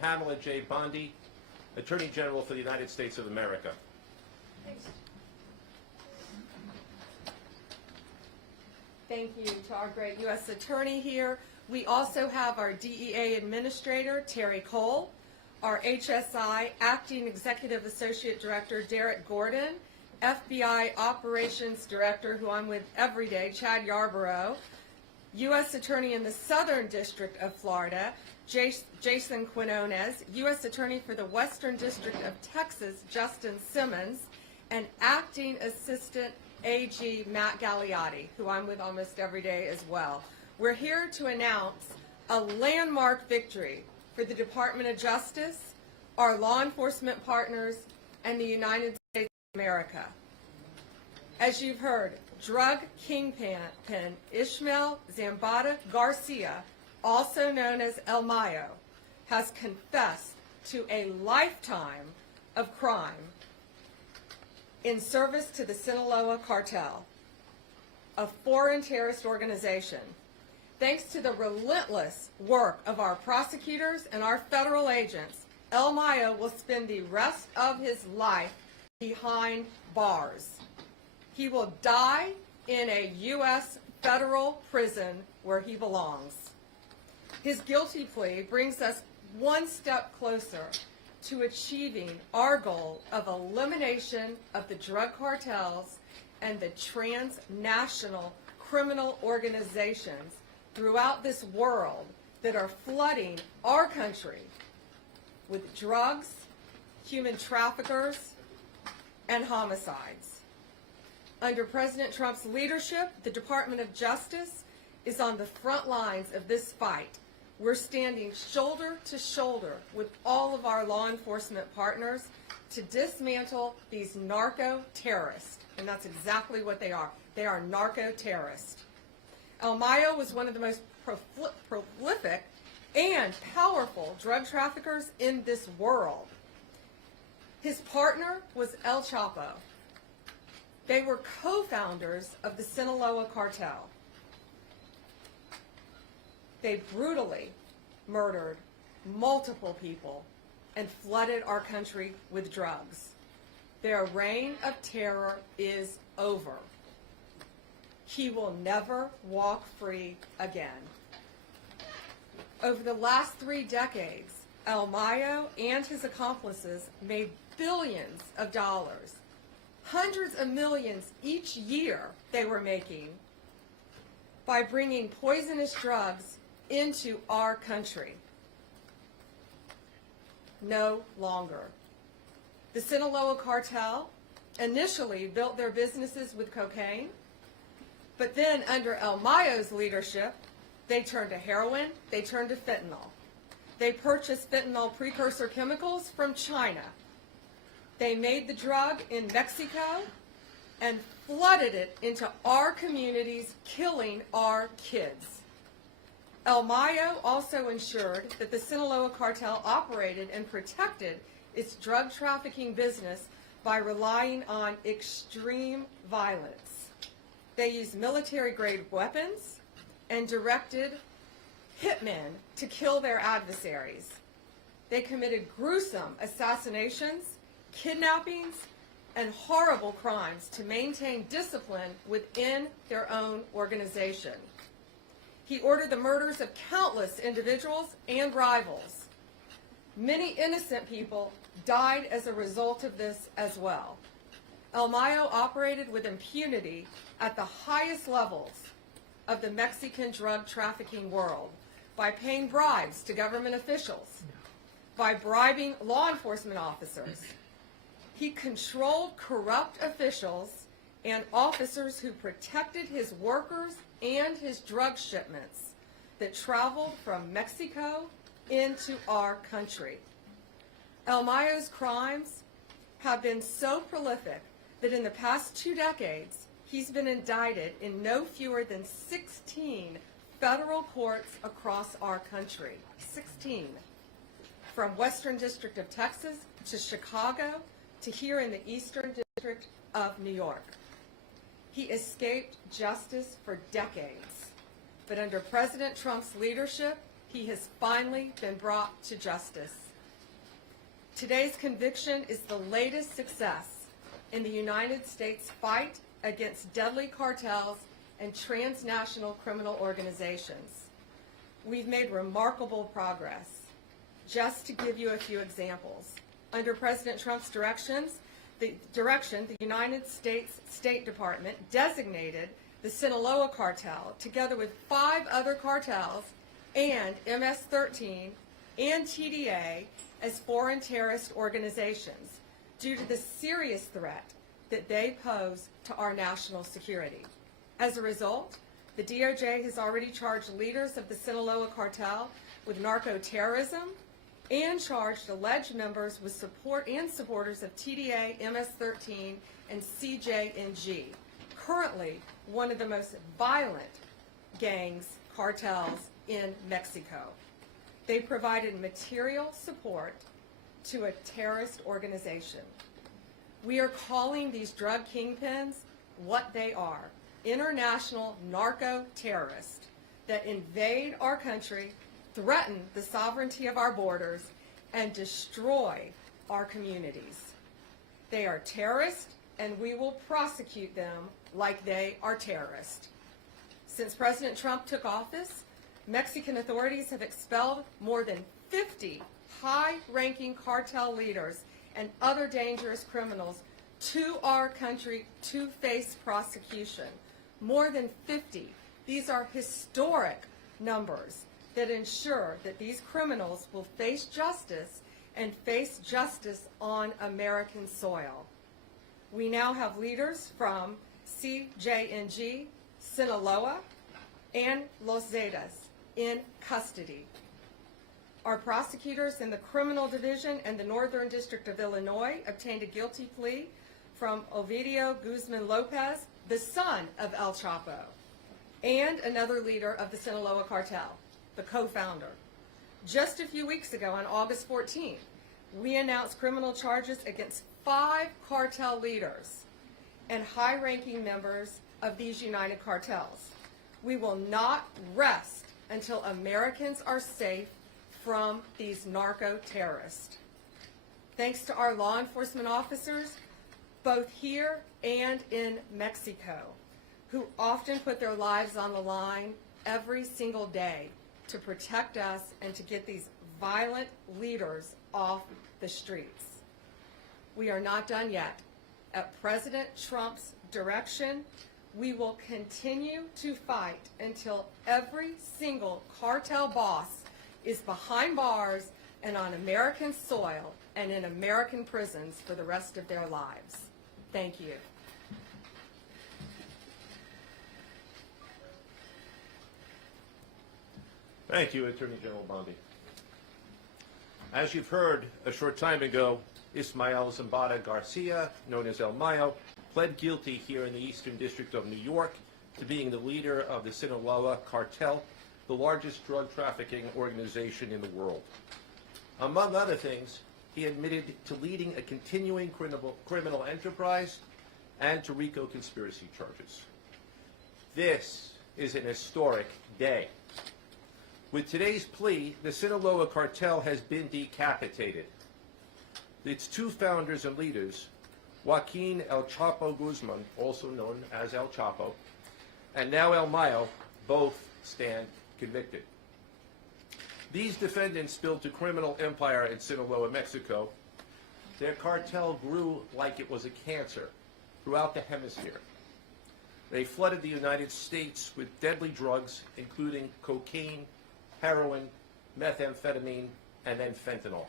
Pamela J. Bondi, Attorney General for the United States of America. Thank you to our great U.S. Attorney here. We also have our DEA Administrator, Terry Cole, our HSI Acting Executive Associate Director, Derek Gordon, FBI Operations Director, who I'm with every day, Chad Yarborough, U.S. Attorney in the Southern District of Florida, Jason Quinones, U.S. Attorney for the Western District of Texas, Justin Simmons, and Acting Assistant AG Matt Gagliotti, who I'm with almost every day as well. We're here to announce a landmark victory for the Department of Justice, our law enforcement partners, and the United States of America. As you've heard, drug kingpin Ismael Zambada Garcia, also known as El Mayo, has confessed to a lifetime of crime in service to the Sinaloa Cartel, a foreign terrorist organization. Thanks to the relentless work of our prosecutors and our federal agents, El Mayo will spend the rest of his life behind bars. He will die in a U.S. federal prison where he belongs. His guilty plea brings us one step closer to achieving our goal of elimination of the drug cartels and the transnational criminal organizations throughout this world that are flooding our country with drugs, human traffickers, and homicides. Under President Trump's leadership, the Department of Justice is on the front lines of this fight. We're standing shoulder to shoulder with all of our law enforcement partners to dismantle these narco-terrorists, and that's exactly what they are. They are narco-terrorists. El Mayo was one of the most prolific and powerful drug traffickers in this world. His partner was El Chapo. They were co-founders of the Sinaloa Cartel. They brutally murdered multiple people and flooded our country with drugs. Their reign of terror is over. He will never walk free again. Over the last 3 decades, El Mayo and his accomplices made billions of dollars, hundreds of millions each year they were making by bringing poisonous drugs into our country. No longer. The Sinaloa Cartel initially built their businesses with cocaine, but then under El Mayo's leadership, they turned to heroin, they turned to fentanyl. They purchased fentanyl precursor chemicals from China. They made the drug in Mexico and flooded it into our communities, killing our kids. El Mayo also ensured that the Sinaloa Cartel operated and protected its drug trafficking business by relying on extreme violence. They used military-grade weapons and directed hitmen to kill their adversaries. They committed gruesome assassinations, kidnappings, and horrible crimes to maintain discipline within their own organization. He ordered the murders of countless individuals and rivals. Many innocent people died as a result of this as well. El Mayo operated with impunity at the highest levels of the Mexican drug trafficking world by paying bribes to government officials, by bribing law enforcement officers. He controlled corrupt officials and officers who protected his workers and his drug shipments that traveled from Mexico into our country. El Mayo's crimes have been so prolific that in the past 2 decades, he's been indicted in no fewer than 16 federal courts across our country. 16. From Western District of Texas to Chicago to here in the Eastern District of New York. He escaped justice for decades, but under President Trump's leadership, he has finally been brought to justice. Today's conviction is the latest success in the United States fight against deadly cartels and transnational criminal organizations. We've made remarkable progress. Just to give you a few examples, under President Trump's direction, the United States State Department designated the Sinaloa Cartel, together with 5 other cartels and MS-13 and TDA, as foreign terrorist organizations due to the serious threat that they pose to our national security. As a result, the DOJ has already charged leaders of the Sinaloa Cartel with narco-terrorism and charged alleged members with support and supporters of TDA, MS-13, and CJNG, currently one of the most violent cartels in Mexico. They provided material support to a terrorist organization. We are calling these drug kingpins what they are: international narco-terrorists that invade our country, threaten the sovereignty of our borders, and destroy our communities. They are terrorists, and we will prosecute them like they are terrorists. Since President Trump took office, Mexican authorities have expelled more than 50 high-ranking cartel leaders and other dangerous criminals to our country to face prosecution. More than 50. These are historic numbers that ensure that these criminals will face justice and face justice on American soil. We now have leaders from CJNG, Sinaloa, and Los Zetas in custody. Our prosecutors in the Criminal Division and the Northern District of Illinois obtained a guilty plea from Ovidio Guzman Lopez, the son of El Chapo, and another leader of the Sinaloa Cartel, the co-founder. Just a few weeks ago, on August 14th, we announced criminal charges against 5 cartel leaders and high-ranking members of these united cartels. We will not rest until Americans are safe from these narco-terrorists. Thanks to our law enforcement officers, both here and in Mexico, who often put their lives on the line every single day to protect us and to get these violent leaders off the streets. We are not done yet. At President Trump's direction, we will continue to fight until every single cartel boss is behind bars and on American soil and in American prisons for the rest of their lives. Thank you. Thank you, Attorney General Bondi. As you've heard a short time ago, Ismael Zambada Garcia, known as El Mayo, pled guilty here in the Eastern District of New York to being the leader of the Sinaloa Cartel, the largest drug trafficking organization in the world. Among other things, he admitted to leading a continuing criminal enterprise and to RICO conspiracy charges. This is an historic day. With today's plea, the Sinaloa Cartel has been decapitated. Its 2 founders and leaders, Joaquin El Chapo Guzman, also known as El Chapo, and now El Mayo, both stand convicted. These defendants built a criminal empire in Sinaloa, Mexico. Their cartel grew like it was a cancer throughout the hemisphere. They flooded the United States with deadly drugs, including cocaine, heroin, methamphetamine, and then fentanyl.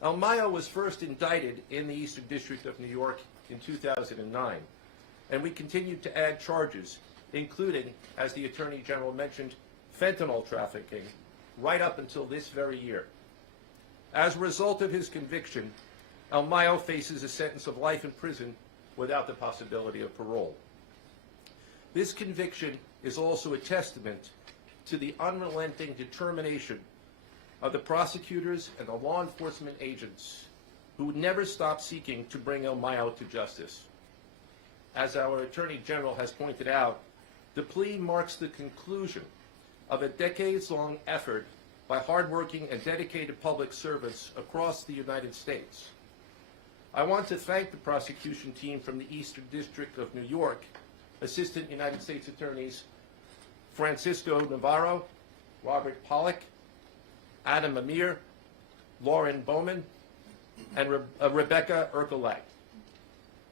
El Mayo was first indicted in the Eastern District of New York in 2009, and we continued to add charges, including, as the Attorney General mentioned, fentanyl trafficking, right up until this very year. As a result of his conviction, El Mayo faces a sentence of life in prison without the possibility of parole. This conviction is also a testament to the unrelenting determination of the prosecutors and the law enforcement agents who never stop seeking to bring El Mayo to justice. As our Attorney General has pointed out, the plea marks the conclusion of a decades-long effort by hardworking and dedicated public servants across the United States. I want to thank the prosecution team from the Eastern District of New York, Assistant United States Attorneys Francisco Navarro, Robert Pollack, Adam Amir, Lauren Bowman, and Rebecca Ercolak.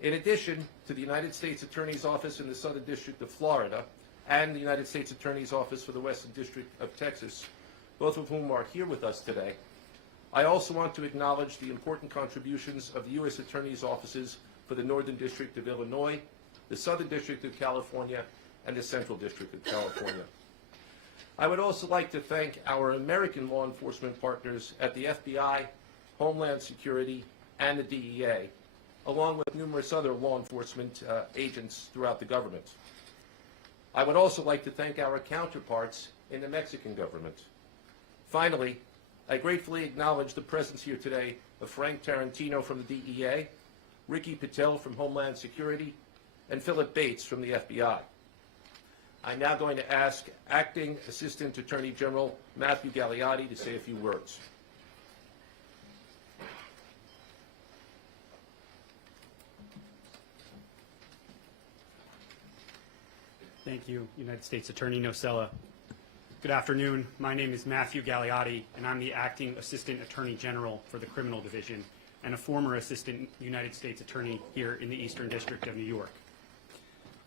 In addition to the United States Attorney's Office in the Southern District of Florida and the United States Attorney's Office for the Western District of Texas, both of whom are here with us today, I also want to acknowledge the important contributions of the U.S. Attorney's Offices for the Northern District of Illinois, the Southern District of California, and the Central District of California. I would also like to thank our American law enforcement partners at the FBI, Homeland Security, and the DEA, along with numerous other law enforcement agents throughout the government. I would also like to thank our counterparts in the Mexican government. Finally, I gratefully acknowledge the presence here today of Frank Tarantino from the DEA, Ricky Patel from Homeland Security, and Philip Bates from the FBI. I'm now going to ask Acting Assistant Attorney General Matthew Gagliotti to say a few words. Thank you, United States Attorney Nocella. Good afternoon. My name is Matthew Gagliotti, and I'm the Acting Assistant Attorney General for the Criminal Division and a former Assistant United States Attorney here in the Eastern District of New York.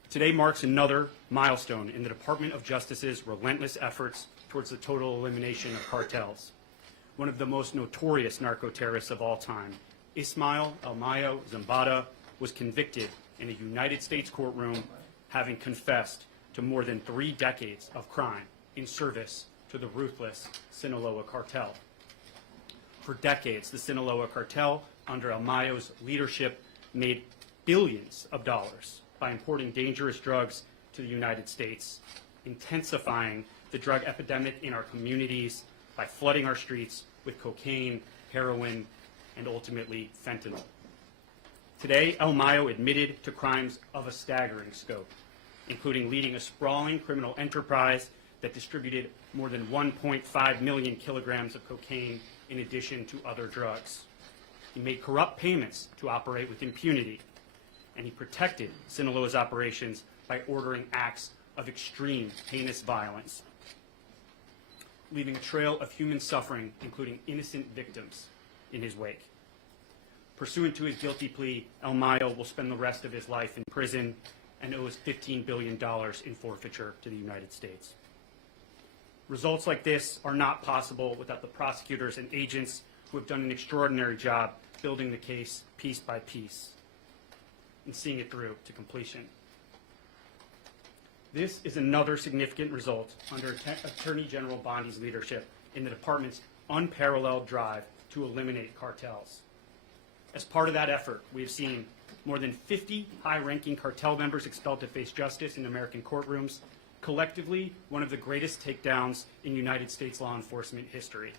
Today marks another milestone in the Department of Justice's relentless efforts towards the total elimination of cartels. One of the most notorious narco-terrorists of all time, Ismael Mayo Zambada, was convicted in a United States courtroom, having confessed to more than 3 decades of crime in service to the ruthless Sinaloa Cartel. For decades, the Sinaloa Cartel, under Mayo's leadership, made billions of dollars by importing dangerous drugs to the United States, intensifying the drug epidemic in our communities by flooding our streets with cocaine, heroin, and ultimately fentanyl. Today, El Mayo admitted to crimes of a staggering scope, including leading a sprawling criminal enterprise that distributed more than 1.5 million kilograms of cocaine in addition to other drugs. He made corrupt payments to operate with impunity, and he protected Sinaloa's operations by ordering acts of extreme, heinous violence, leaving a trail of human suffering, including innocent victims, in his wake. Pursuant to his guilty plea, El Mayo will spend the rest of his life in prison and owes $15 billion in forfeiture to the United States. Results like this are not possible without the prosecutors and agents who have done an extraordinary job building the case piece by piece and seeing it through to completion. This is another significant result under Attorney General Bondi's leadership in the department's unparalleled drive to eliminate cartels. As part of that effort, we have seen more than 50 high-ranking cartel members expelled to face justice in American courtrooms, collectively one of the greatest takedowns in United States law enforcement history.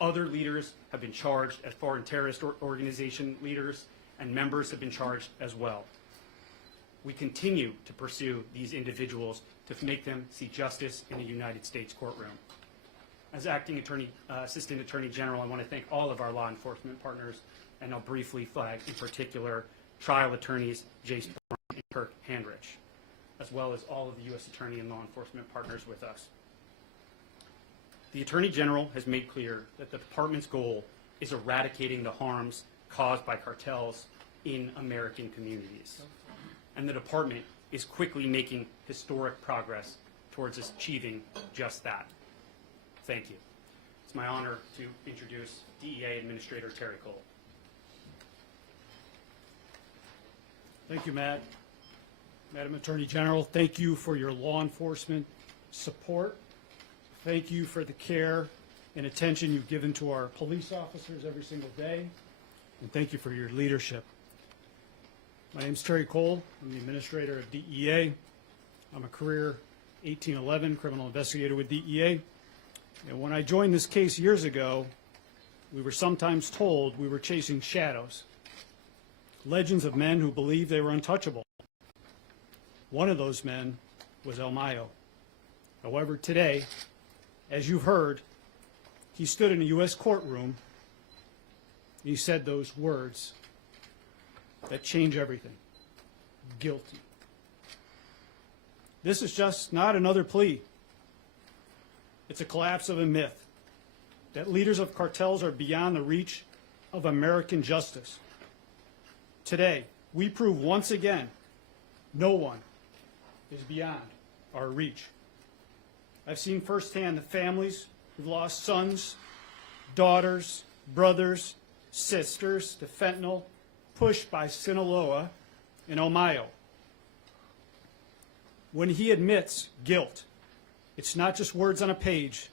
Other leaders have been charged as foreign terrorist organization leaders, and members have been charged as well. We continue to pursue these individuals to make them see justice in a United States courtroom. As Acting Assistant Attorney General, I want to thank all of our law enforcement partners, and I'll briefly flag in particular trial attorneys Jace Bourne and Kirk Handrich, as well as all of the U.S. Attorney and law enforcement partners with us. The Attorney General has made clear that the department's goal is eradicating the harms caused by cartels in American communities. And the department is quickly making historic progress towards achieving just that. Thank you. It's my honor to introduce DEA Administrator Terry Cole. Thank you, Matt. Madam Attorney General, thank you for your law enforcement support. Thank you for the care and attention you've given to our police officers every single day. And thank you for your leadership. My name is Terry Cole. I'm the administrator of DEA. I'm a career 1811 criminal investigator with DEA. And when I joined this case years ago, we were sometimes told we were chasing shadows, legends of men who believed they were untouchable. One of those men was El Mayo. However, today, as you've heard, he stood in a U.S. courtroom and he said those words that change everything. Guilty. This is just not another plea. It's a collapse of a myth that leaders of cartels are beyond the reach of American justice. Today, we prove once again no one is beyond our reach. I've seen firsthand the families who've lost sons, daughters, brothers, sisters to fentanyl pushed by Sinaloa and Mayo. When he admits guilt, it's not just words on a page.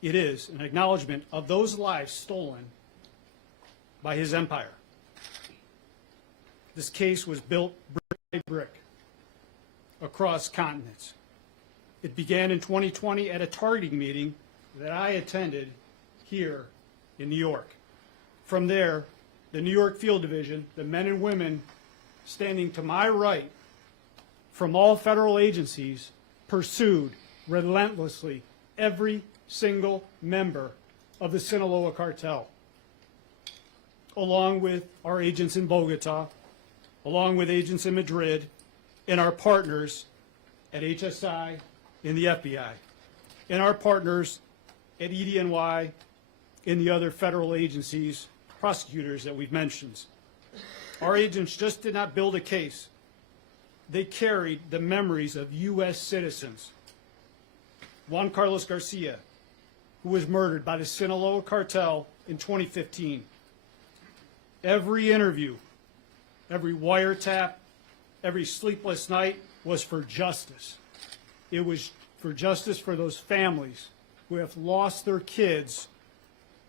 It is an acknowledgement of those lives stolen by his empire. This case was built brick by brick across continents. It began in 2020 at a targeting meeting that I attended here in New York. From there, the New York Field Division, the men and women standing to my right from all federal agencies, pursued relentlessly every single member of the Sinaloa Cartel, along with our agents in Bogota, along with agents in Madrid, and our partners at HSI in the FBI, and our partners at EDNY and the other federal agencies, prosecutors that we've mentioned. Our agents just did not build a case. They carried the memories of U.S. citizens. Juan Carlos Garcia, who was murdered by the Sinaloa Cartel in 2015. Every interview, every wiretap, every sleepless night was for justice. It was for justice for those families who have lost their kids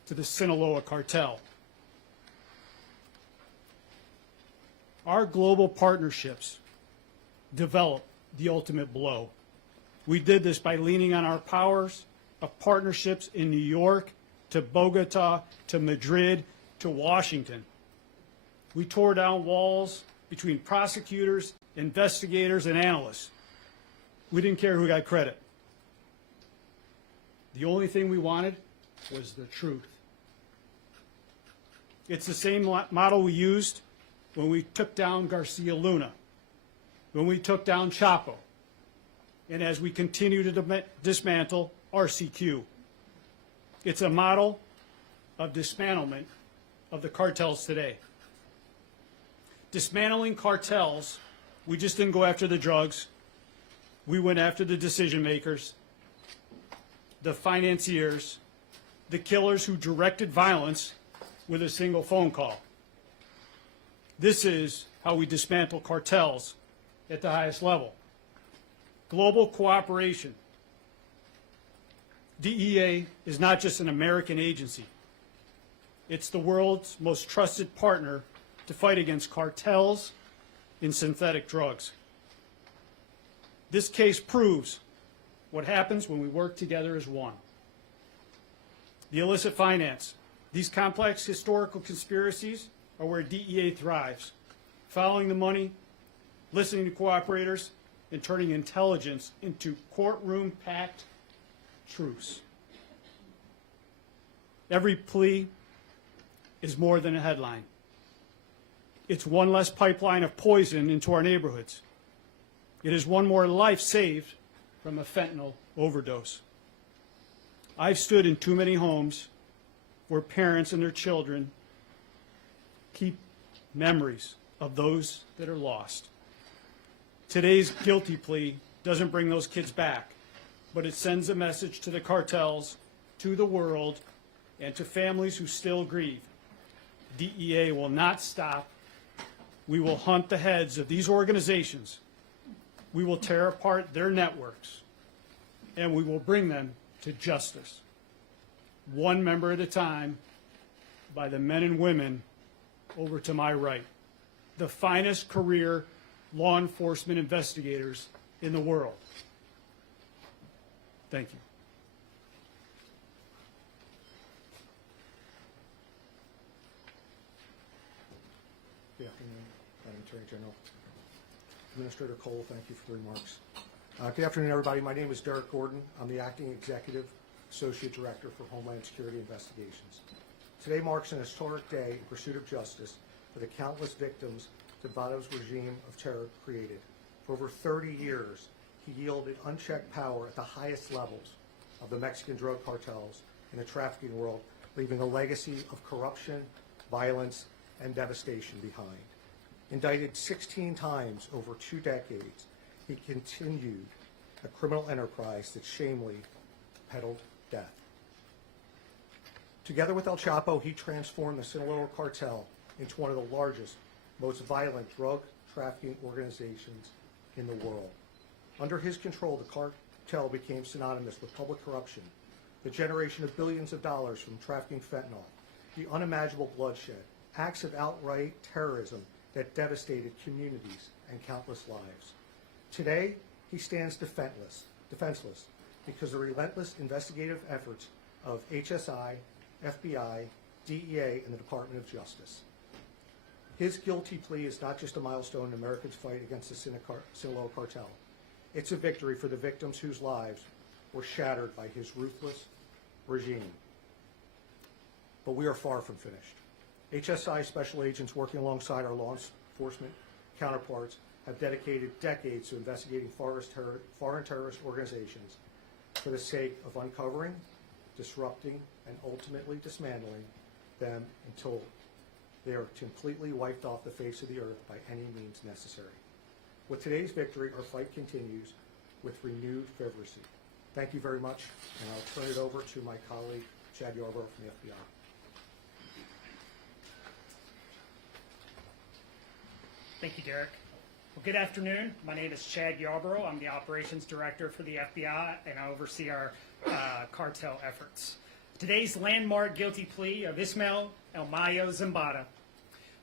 to the Sinaloa Cartel. Our global partnerships develop the ultimate blow. We did this by leaning on our powers of partnerships in New York, to Bogota, to Madrid, to Washington. We tore down walls between prosecutors, investigators, and analysts. We didn't care who got credit. The only thing we wanted was the truth. It's the same model we used when we took down Garcia Luna, when we took down Chapo, and as we continue to dismantle RCQ. It's a model of dismantlement of the cartels today. Dismantling cartels, we just didn't go after the drugs. We went after the decision makers, the financiers, the killers who directed violence with a single phone call. This is how we dismantle cartels at the highest level. Global cooperation. DEA is not just an American agency. It's the world's most trusted partner to fight against cartels in synthetic drugs. This case proves what happens when we work together as one. The illicit finance. These complex historical conspiracies are where DEA thrives, following the money, listening to cooperators, and turning intelligence into courtroom-packed truths. Every plea is more than a headline. It's one less pipeline of poison into our neighborhoods. It is one more life saved from a fentanyl overdose. I've stood in too many homes where parents and their children keep memories of those that are lost. Today's guilty plea doesn't bring those kids back, but it sends a message to the cartels, to the world, and to families who still grieve. DEA will not stop. We will hunt the heads of these organizations. We will tear apart their networks, and we will bring them to justice, one member at a time, by the men and women over to my right, the finest career law enforcement investigators in the world. Thank you. Good afternoon, Madam Attorney General. Administrator Cole, thank you for the remarks. Good afternoon, everybody. My name is Derek Gordon. I'm the acting executive Associate Director for Homeland Security Investigations. Today marks an historic day in pursuit of justice for the countless victims Zambada's regime of terror created. For over 30 years, he wielded unchecked power at the highest levels of the Mexican drug cartels in the trafficking world, leaving a legacy of corruption, violence, and devastation behind. Indicted 16 times over 2 decades, he continued a criminal enterprise that shamefully peddled death. Together with El Chapo, he transformed the Sinaloa Cartel into one of the largest, most violent drug trafficking organizations in the world. Under his control, the cartel became synonymous with public corruption, the generation of billions of dollars from trafficking fentanyl, the unimaginable bloodshed, acts of outright terrorism that devastated communities and countless lives. Today, he stands defenseless because the relentless investigative efforts of HSI, FBI, DEA, and the Department of Justice. His guilty plea is not just a milestone in America's fight against the Sinaloa Cartel. It's a victory for the victims whose lives were shattered by his ruthless regime. But we are far from finished. HSI special agents working alongside our law enforcement counterparts have dedicated decades to investigating foreign terrorist organizations for the sake of uncovering, disrupting, and ultimately dismantling them until they are completely wiped off the face of the earth by any means necessary. With today's victory, our fight continues with renewed fervency. Thank you very much, and I'll turn it over to my colleague, Chad Yarborough from the FBI. Thank you, Derek. Well, good afternoon. My name is Chad Yarborough. I'm the Operations Director for the FBI, and I oversee our cartel efforts. Today's landmark guilty plea of Ismael El Mayo Zambada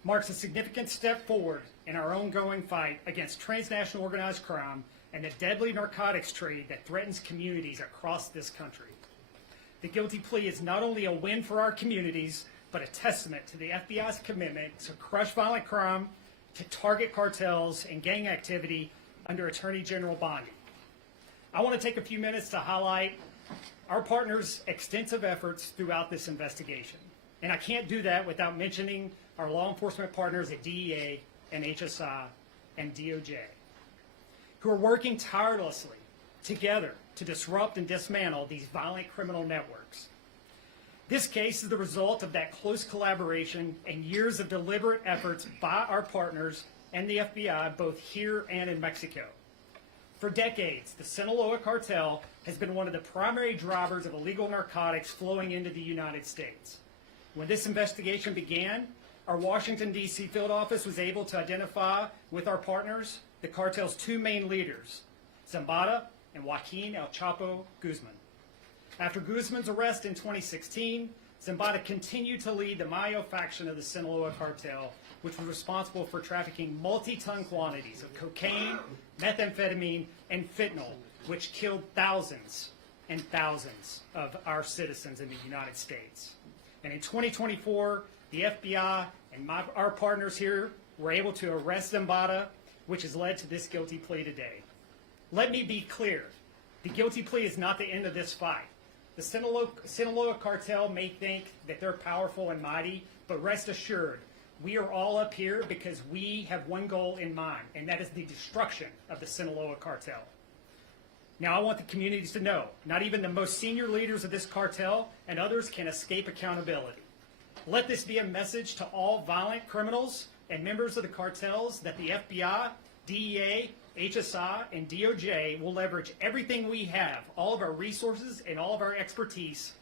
marks a significant step forward in our ongoing fight against transnational organized crime and the deadly narcotics trade that threatens communities across this country. The guilty plea is not only a win for our communities, but a testament to the FBI's commitment to crush violent crime, to target cartels and gang activity under Attorney General Bondi. I want to take a few minutes to highlight our partners' extensive efforts throughout this investigation. And I can't do that without mentioning our law enforcement partners at DEA and HSI and DOJ, who are working tirelessly together to disrupt and dismantle these violent criminal networks. This case is the result of that close collaboration and years of deliberate efforts by our partners and the FBI, both here and in Mexico. For decades, the Sinaloa Cartel has been one of the primary drivers of illegal narcotics flowing into the United States. When this investigation began, our Washington, D.C. field office was able to identify with our partners the cartel's 2 main leaders, Zambada and Joaquin El Chapo Guzman. After Guzman's arrest in 2016, Zambada continued to lead the Mayo faction of the Sinaloa Cartel, which was responsible for trafficking multi-ton quantities of cocaine, methamphetamine, and fentanyl, which killed thousands and thousands of our citizens in the United States. And in 2024, the FBI and our partners here were able to arrest Zambada, which has led to this guilty plea today. Let me be clear. The guilty plea is not the end of this fight. The Sinaloa Cartel may think that they're powerful and mighty, but rest assured, we are all up here because we have one goal in mind, and that is the destruction of the Sinaloa Cartel. Now, I want the communities to know, not even the most senior leaders of this cartel and others can escape accountability. Let this be a message to all violent criminals and members of the cartels that the FBI, DEA, HSI, and DOJ will leverage everything we have, all of our resources and all of our expertise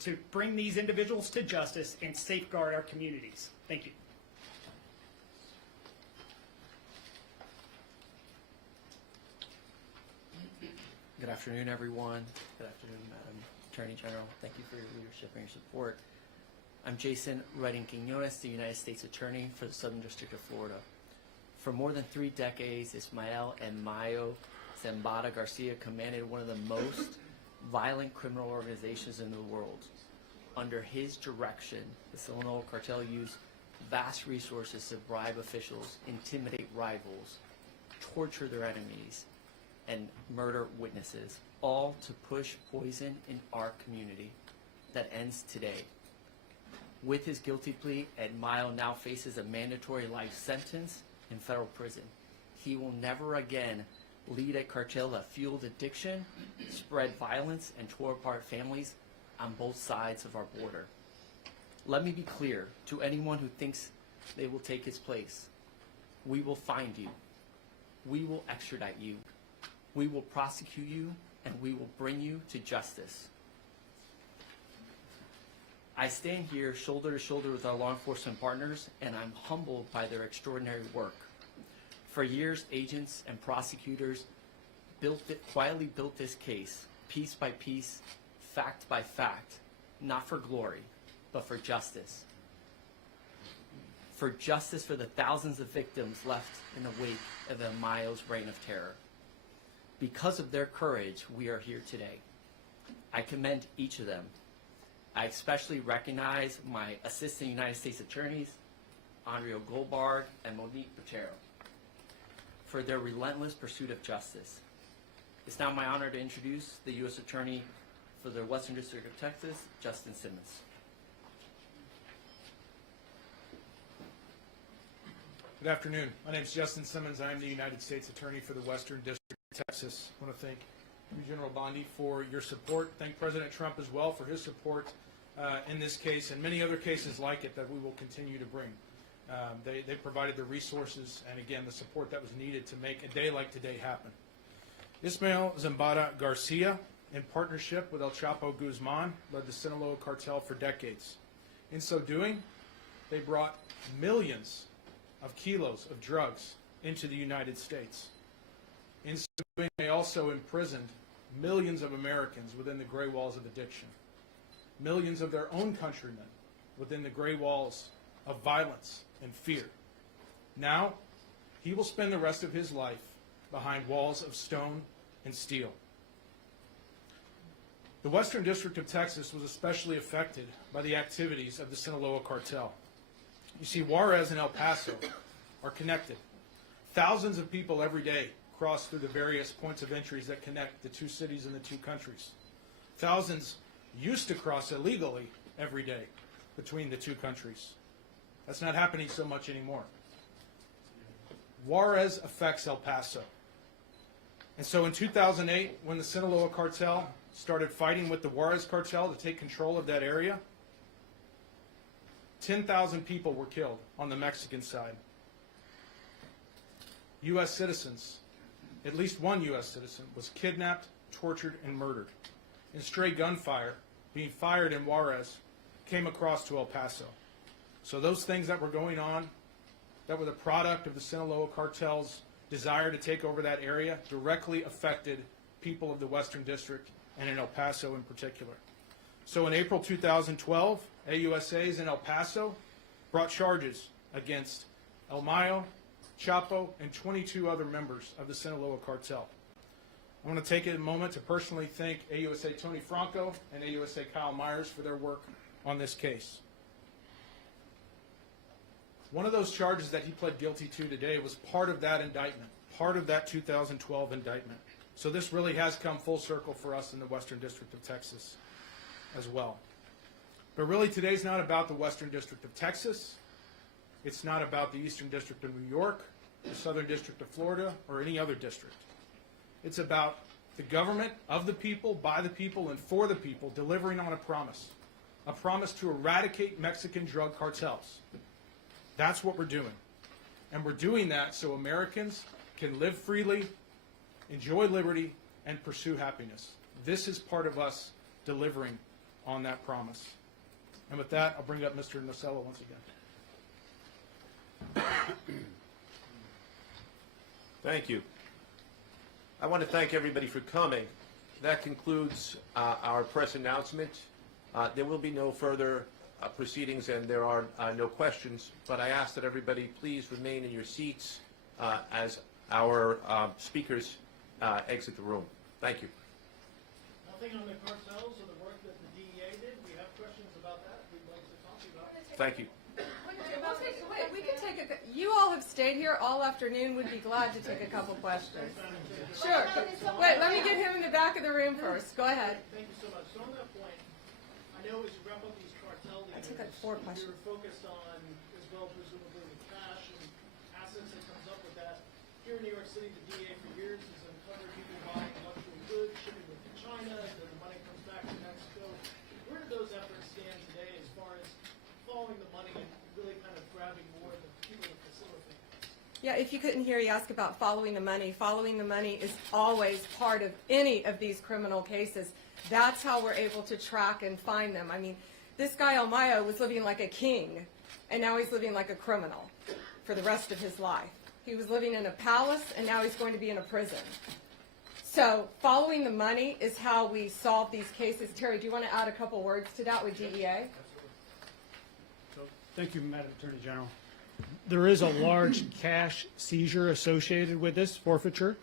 to bring these individuals to justice and safeguard our communities. Thank you. Good afternoon, everyone. Good afternoon, Madam Attorney General. Thank you for your leadership and your support. I'm Jason Redding-Quiñones, the United States Attorney for the Southern District of Florida. For more than 3 decades, Ismael and Mayo Zambada Garcia commanded one of the most violent criminal organizations in the world. Under his direction, the Sinaloa Cartel used vast resources to bribe officials, intimidate rivals, torture their enemies, and murder witnesses, all to push poison in our community that ends today. With his guilty plea, Mayo now faces a mandatory life sentence in federal prison. He will never again lead a cartel that fueled addiction, spread violence, and tore apart families on both sides of our border. Let me be clear to anyone who thinks they will take his place. We will find you. We will extradite you. We will prosecute you, and we will bring you to justice. I stand here shoulder to shoulder with our law enforcement partners, and I'm humbled by their extraordinary work. For years, agents and prosecutors quietly built this case, piece by piece, fact by fact, not for glory, but for justice. For justice for the thousands of victims left in the wake of Mayo's reign of terror. Because of their courage, we are here today. I commend each of them. I especially recognize my Assistant United States Attorneys, Andrea Goldberg and Monique Botero, for their relentless pursuit of justice. It's now my honor to introduce the U.S. Attorney for the Western District of Texas, Justin Simmons. Good afternoon. My name is Justin Simmons. I am the United States Attorney for the Western District of Texas. I want to thank you, General Bondi, for your support. Thank President Trump as well for his support in this case and many other cases like it that we will continue to bring. They provided the resources and, again, the support that was needed to make a day like today happen. Ismael Zambada Garcia, in partnership with El Chapo Guzman, led the Sinaloa Cartel for decades. In so doing, they brought millions of kilos of drugs into the United States. In so doing, they also imprisoned millions of Americans within the gray walls of addiction, millions of their own countrymen within the gray walls of violence and fear. Now, he will spend the rest of his life behind walls of stone and steel. The Western District of Texas was especially affected by the activities of the Sinaloa Cartel. You see, Juarez and El Paso are connected. Thousands of people every day cross through the various points of entries that connect the two cities and the two countries. Thousands used to cross illegally every day between the two countries. That's not happening so much anymore. Juarez affects El Paso. And so in 2008, when the Sinaloa Cartel started fighting with the Juarez Cartel to take control of that area, 10,000 people were killed on the Mexican side. U.S. citizens, at least one U.S. citizen, was kidnapped, tortured, and murdered. And stray gunfire being fired in Juarez came across to El Paso. So those things that were going on, that were the product of the Sinaloa Cartel's desire to take over that area, directly affected people of the Western District and in El Paso in particular. So in April 2012, AUSAs in El Paso brought charges against El Mayo, Chapo, and 22 other members of the Sinaloa Cartel. I want to take a moment to personally thank AUSA Tony Franco and AUSA Kyle Myers for their work on this case. One of those charges that he pled guilty to today was part of that indictment, part of that 2012 indictment. So this really has come full circle for us in the Western District of Texas as well. But really today's not about the Western District of Texas. It's not about the Eastern District of New York, the Southern District of Florida, or any other district. It's about the government of the people, by the people, and for the people delivering on a promise to eradicate Mexican drug cartels. That's what we're doing. And we're doing that so Americans can live freely, enjoy liberty, and pursue happiness. This is part of us delivering on that promise. And with that, I'll bring up Mr. Nocella once again. Thank you. I want to thank everybody for coming. That concludes our press announcement. There will be no further proceedings and there are no questions, but I ask that everybody please remain in your seats as our speakers exit the room. Thank you. Nothing on the cartels or the work that the DEA did. We have questions about that we'd like to talk to you about. Thank you. We can you all have stayed here all afternoon, would be glad to take a couple questions. Sure. Wait, let me get him in the back of the room first. Go ahead. Thank you so much. So on that point, I know as you wrap up these cartel leaders, took like 4 questions. you're focused on, as well presumably, the cash and assets that comes up with that. Here in New York City, the DA for years has uncovered people buying luxury goods, shipping them to China, then the money comes back to Mexico. Where do those efforts stand today as far as following the money and really kind of grabbing more of the people that facilitate? Yeah, if you couldn't hear, you asked about following the money. Following the money is always part of any of these criminal cases. That's how we're able to track and find them. I mean, this guy El Mayo was living like a king, and now he's living like a criminal for the rest of his life. He was living in a palace, and now he's going to be in a prison. So following the money is how we solve these cases. Terry, do you want to add a couple words to that with DEA? So, thank you, Madam Attorney General. There is a large cash seizure associated with this forfeiture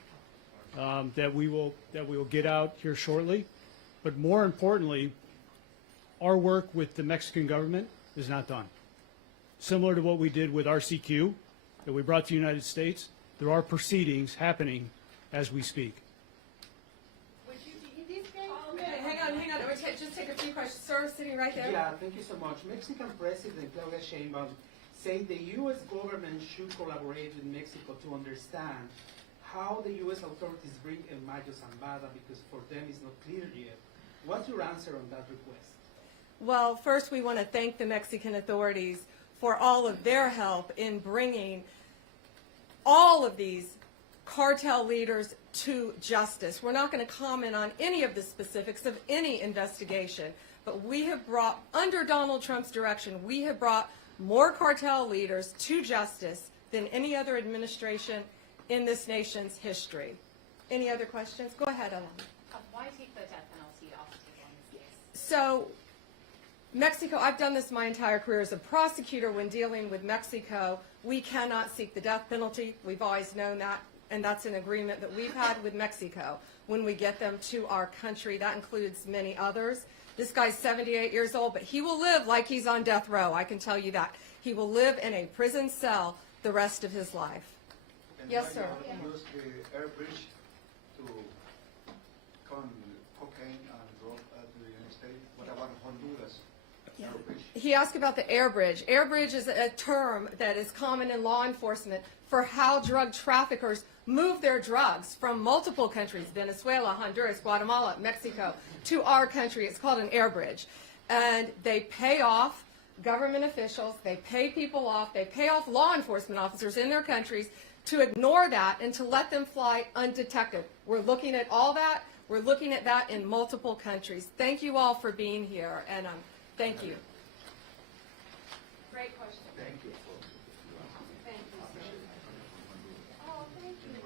that we will get out here shortly. But more importantly, our work with the Mexican government is not done. Similar to what we did with RCQ that we brought to the United States, there are proceedings happening as we speak. Hang on. Just take a few questions. Sir, sitting right there. Yeah, thank you so much. Mexican President Claudia Sheinbaum said the U.S. government should collaborate with Mexico to understand how the U.S. authorities bring El Mayo Zambada because for them it's not clear yet. What's your answer on that request? Well, first we want to thank the Mexican authorities for all of their help in bringing all of these cartel leaders to justice. We're not going to comment on any of the specifics of any investigation, but we have brought, under Donald Trump's direction, we have brought more cartel leaders to justice than any other administration in this nation's history. Any other questions? Go ahead, Ellen. Why take the death penalty off the table in this case? So, Mexico, I've done this my entire career as a prosecutor. When dealing with Mexico, we cannot seek the death penalty. We've always known that, and that's an agreement that we've had with Mexico when we get them to our country. That includes many others. This guy's 78 years old, but he will live like he's on death row, I can tell you that. He will live in a prison cell the rest of his life. Yes, sir. Use the air bridge to come cocaine and drug to the United States. What about Honduras? Yeah. Air bridge. He asked about the air bridge. Air bridge is a term that is common in law enforcement for how drug traffickers move their drugs from multiple countries, Venezuela, Honduras, Guatemala, Mexico, to our country. It's called an air bridge. And they pay off government officials, they pay people off, they pay off law enforcement officers in their countries to ignore that and to let them fly undetected. We're looking at all that. We're looking at that in multiple countries. Thank you all for being here, and thank you. Great question. Thank you. Thank you, sir. Oh, thank you.